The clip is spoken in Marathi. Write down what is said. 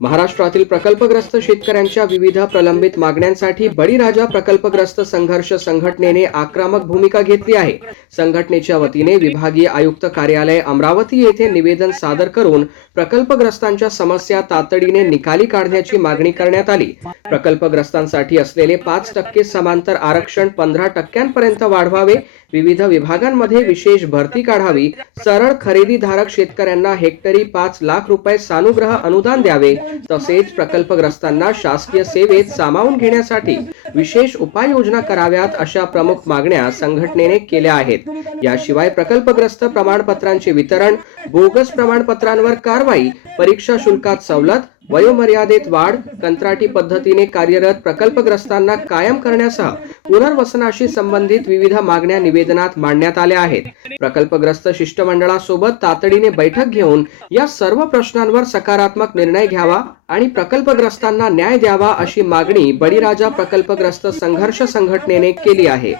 महाराष्ट्रातील प्रकल्पग्रस्त शेतकऱ्यांच्या विविध प्रलंबित मागण्यांसाठी बळीराजा प्रकल्पग्रस्त संघर्ष संघटनेने आक्रमक भूमिका घेतली आहे। संघटनेच्या वतीने विभागीय आयुक्त कार्यालय अमरावती येथे निवेदन सादर करून प्रकल्पग्रस्तांच्या समस्या तातडीने निकाली काढण्याची मागणी करण्यात आली। प्रकल्पग्रस्तांसाठी असलेले 5% समांतर आरक्षण 15% वाढवावे, विविध विभागांमध्ये विशेष भरती काढावी, सरळ खरेदीधारक शेतकऱ्यांना हेक्टरी 5 लाख रुपये सानुग्रह अनुदान द्यावे, तसेच प्रकल्पग्रस्तांना शासकीय सेवेत सामावून घेण्यासाठी विशेष उपाययोजना कराव्यात अशा प्रमुख मागण्या संघटनेने केल्या आहेत। याशिवाय प्रकल्पग्रस्त प्रमाणपत्रांचे वितरण, बोगस प्रमाणपत्रांवर कारवाई, परीक्षा शुल्कात सवलत, वयोमर्यादेत वाढ, कंत्राटी पद्धतीने कार्यरत प्रकल्पग्रस्तांना कायम करण्यासह पुनर्वसनाशी संबंधित विविध मागण्या निवेदनात मांडण्यात आल्या आहेत। प्रकल्पग्रस्त शिष्टमंडळासोबत तातडीने बैठक घेऊन या सर्व प्रश्नांवर सकारात्मक निर्णय घ्यावा आणि प्रकल्पग्रस्तांना न्याय द्यावा अशी मागणी बळीराजा प्रकल्पग्रस्त संघर्ष संघटनेने केली आहे।